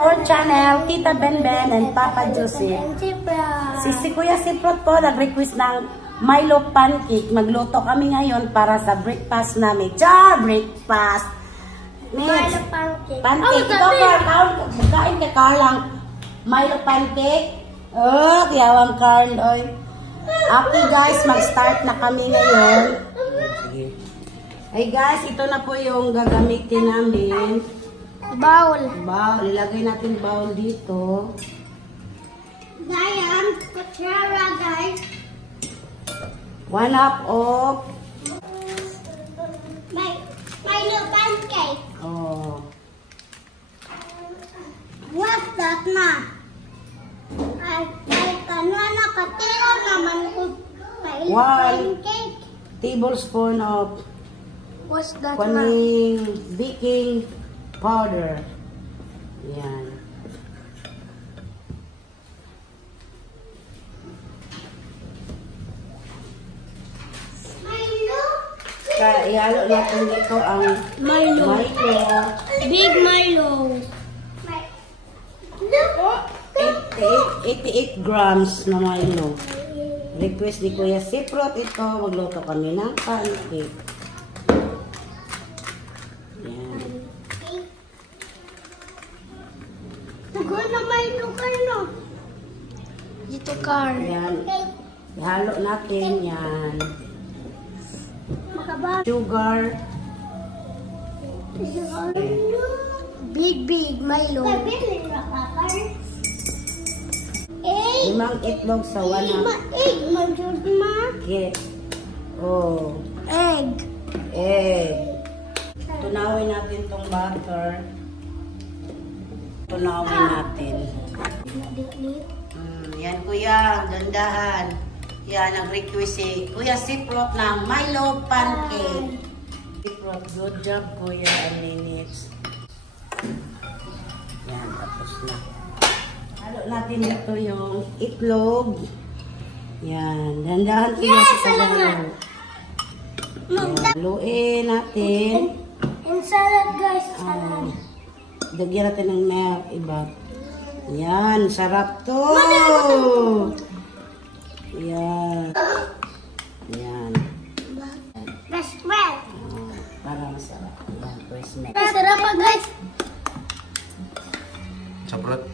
Our channel, Tita Benben and Papa Joseph. Si Kuya Siprot po nag-request ng Milo pancake. Magluto kami ngayon para sa breakfast namin. Breakfast! Milo pancake. Pancake. Ikaw, Carl, kain ka, Carl, Milo pancake. Oh, kiyawang Carl, oy. Okay guys, mag-start na kami ngayon. Ay guys, ito na po yung gagamitin namin. Bowl. Ilagay natin bowl dito. Diane, kutsara guys. 1 half of Milo pancake. oh. What's that na? Ay kanwa na katero naman ko Milo 1 pancake. tablespoon of What's that na? baking powder. Yan. Milo. Kaya ihalo natin dito ang Milo. Big Milo. 88 grams na Milo. Request ni Kuya Siprot ito. Magluto kami ng pancake. Yan. Tugon na Milo kayo. Dito car. Yan. Ihalo natin yan. Makaba. Sugar. Big Milo. Egg. 5 itlog sa 1 half. Egg. Manjud ma. Get. Oh. Egg. Tunawin natin tong butter. Tunawin natin. Yan kuya, dandahan. Yan ang request si Kuya Siprot ng Milo pancake. Siprot, good job kuya, Aninits. Yan, tapos na. Halo natin dito yung itlog. Yan, dandahan kuya sa paglalaro. Haluin natin. And salad guys, salad. Dagyan natin ng milk, iba. Yan, sarap to. Yan. Yan. Fresh bread. Para masarap. Yan, fresh milk. Masarap pa guys. Saprot.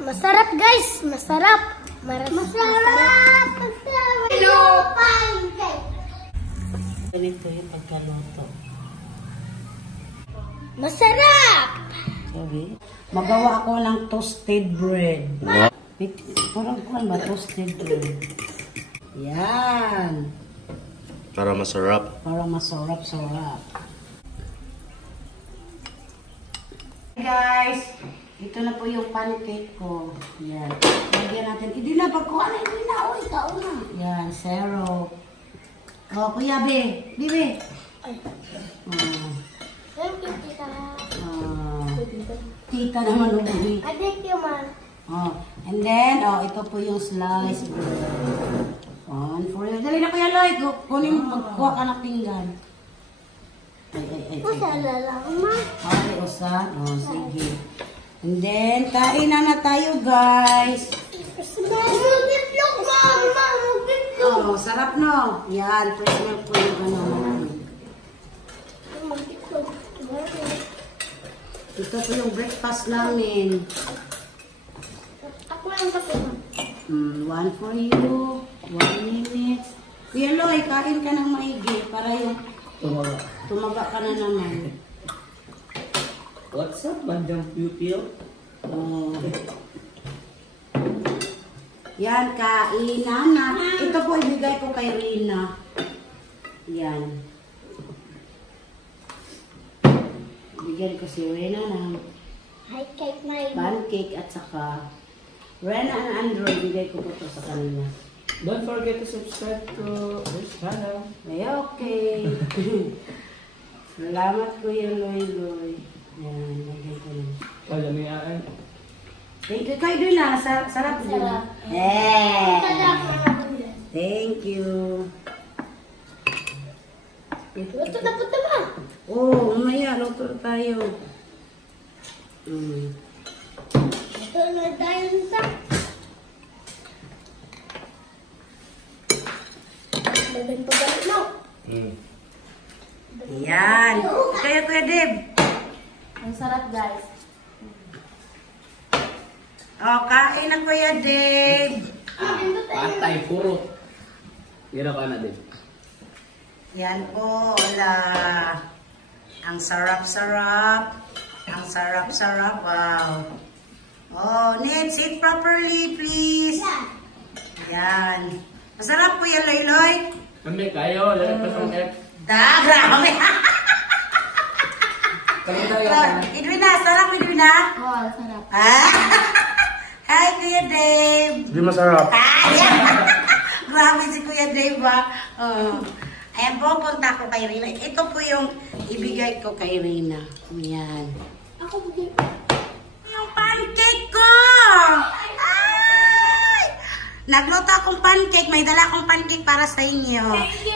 Masarap guys, masarap. Masarap. Milo pancake. Ganito yung pagkaluto. Masarap. Sabi, magawa ako ng toasted bread. Parang kuhan ba, toasted bread? Yan. Para masarap. Para masarap-sarap. Hey guys, ito na po yung pancake ko. Yan. Lagyan natin. Hindi na, pagkuha na. Hindi na. O, ikaw na. Yan, syrup. O, kuya, be. Be. Thank you, tita. Tita naman ulit. Thank you, ma. And then, ito po yung slice bread. One for you. Dali na kuya Lloyd. Kunin mo, magkuha ka ng pinggan. Ay. Masala lang, ma. Okay, usa. Sige. And then, kain na tayo, guys. Mugitlog, mama. Mugitlog. Sarap, no? Yan, fresh milk po yung ano. Mugitlog. Ito po yung breakfast namin. Ako lang kape, ma. 1 for you. 1 minute. Kuya Lloyd, kain ka ng maigi para yung tumaga ka na naman. What's up, bandang pupil? Yan, kainan na. Ito po ibigay ko kay Rina. Yan. Bigyan ko si Rina ng Hi, cake, my. pancake at saka Rena and Android. Bigay ko po ito sa kanila. Don't forget to subscribe to this channel. Ay, okay. Salamat Kuya Loy. Yan, lagyan ko lang. Alam mo yan. Thank you kayo doon na. Sarap din. Sarap. Thank you. Luto na po ba? Oo, mamaya. Luto tayo. Daghan pa balik no. Yan. Kaya Kuya Dave. Ang sarap guys. O, kain na Kuya Dave. Patay, puro. Hirap ka na din. Yan po, wala. Ang sarap-sarap. Ang sarap-sarap. Wow. Oh, Ned, sit properly, please. Yan. Masarap po yan, Loy-Loy. Kami kayo, lalagpas ang F. Grabe. Kami tayo ka na. Edwina, sarap Edwina? Oh, sarap. Hi, Kuya Dave. Hindi masarap. Grabe si Kuya Dave, ha? Ayan po, punta ko kay Rina. Ito po yung ibigay ko kay Rina. Ayan. Ako bigay. Yung pancake ko! Ay! Nagluto akong pancake. May dala akong pancake para sa inyo.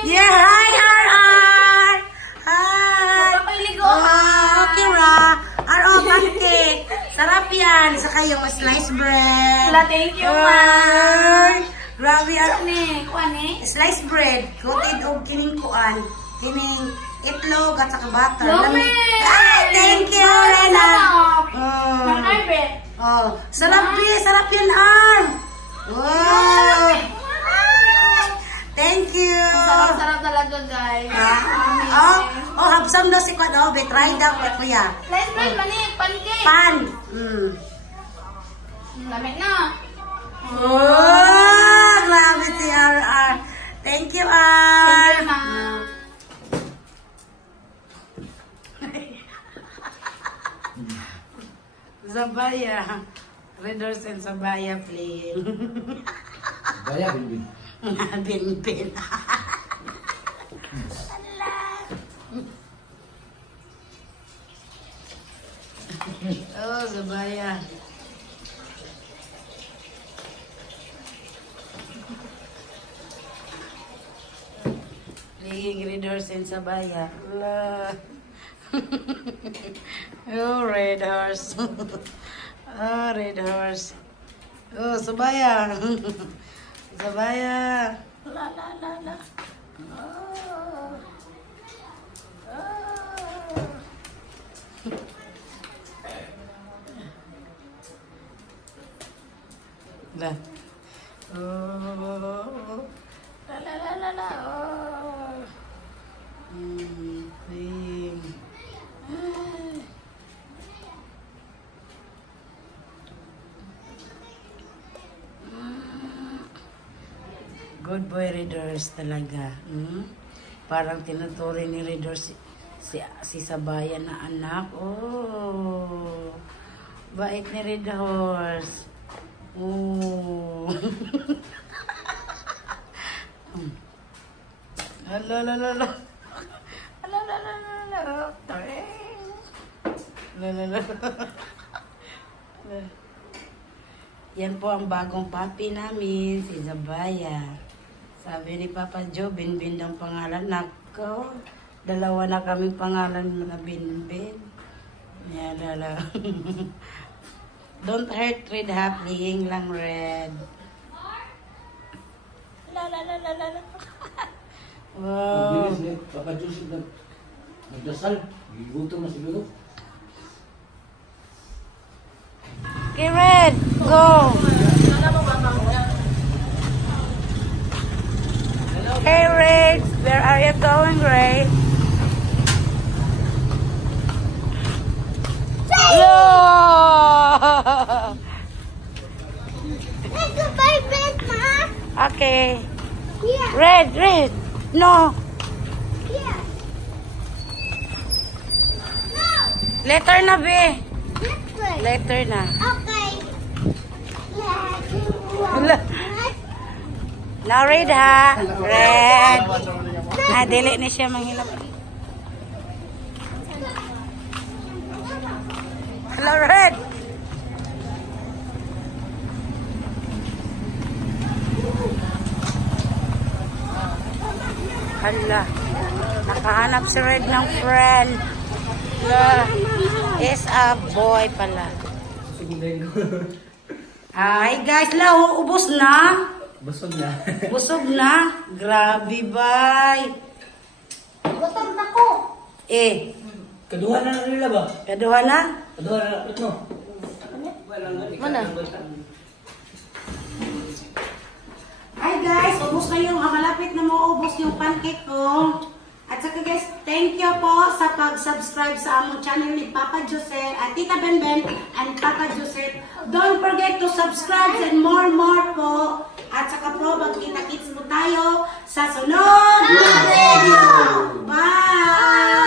Yeah, hi, R. Hi! Papaligo. Okay, Ra. Pancake. Sarap yan. Saka yung sliced bread. Thank you, ma'am. Grabe, Kuan eh. sliced bread. Coated og kining kuan. Kining itlog at saka butter. Yummy! Ay, thank you, Rena. Sarap yan, Ar. Wow. Thank you. Sarap talaga guys. Habsam daw si Kwan. Try daw, Kuya. Slice bread, mani, pancake. Pan. Lamig na. Grabe si RR. Thank you, R. Thank you, ma'am. Zabaya. Readers and Zabaya playing. Baya, Binbin. Bin. Oh, Zabaya. Playing Readers and Zabaya. Oh, red horse. Oh, red horse. Oh, Sabaya. Sabaya. La. Oh. La. Oh. La. Oh. Playing. Good boy, Readers talaga. Parang tinuturing ni Readers si Sabaya na anak. Oh, bait ni Readers. Oh. Ala. Yan po ang bagong papi namin, si Zabaya. Sabi ni Papa Joe, Binbin ang pangalan. Nako, dalawa na kaming pangalan na Binbin. Yan, lala. Don't hurt Red, ha? Playing lang, Red. La. Wow. Mabilis na, Papa Joseph nagdasal. Gigutom na siguro. Okay, Red, go. Hey, Red, where are you going, Red? No! Let's go buy bread, ma. Okay. Here. Red, no. Here. No. Letter na, be. This way. Letter na. Okay. Wala. Now, Red, ha? Red. Dili na siya manghilap. Hello, Red. Hala. Nakahanap si Red ng friend. Is a boy pala. Hi guys, ubos na. Busog na. Busog na. Grabe, bay. Gutom na ko. Kaduha na nila ba? Kaduha na? Kaduha na ito. Mana? Hi guys, ubos na yung, malapit na maubos yung pancake ko. At saka guys, thank you po sa pag-subscribe sa among channel ni Papa Joseph at Tita Benben and Papa Joseph. Don't forget to subscribe and more po. At saka po, magkita-kits mo tayo sa sunod na video. Bye!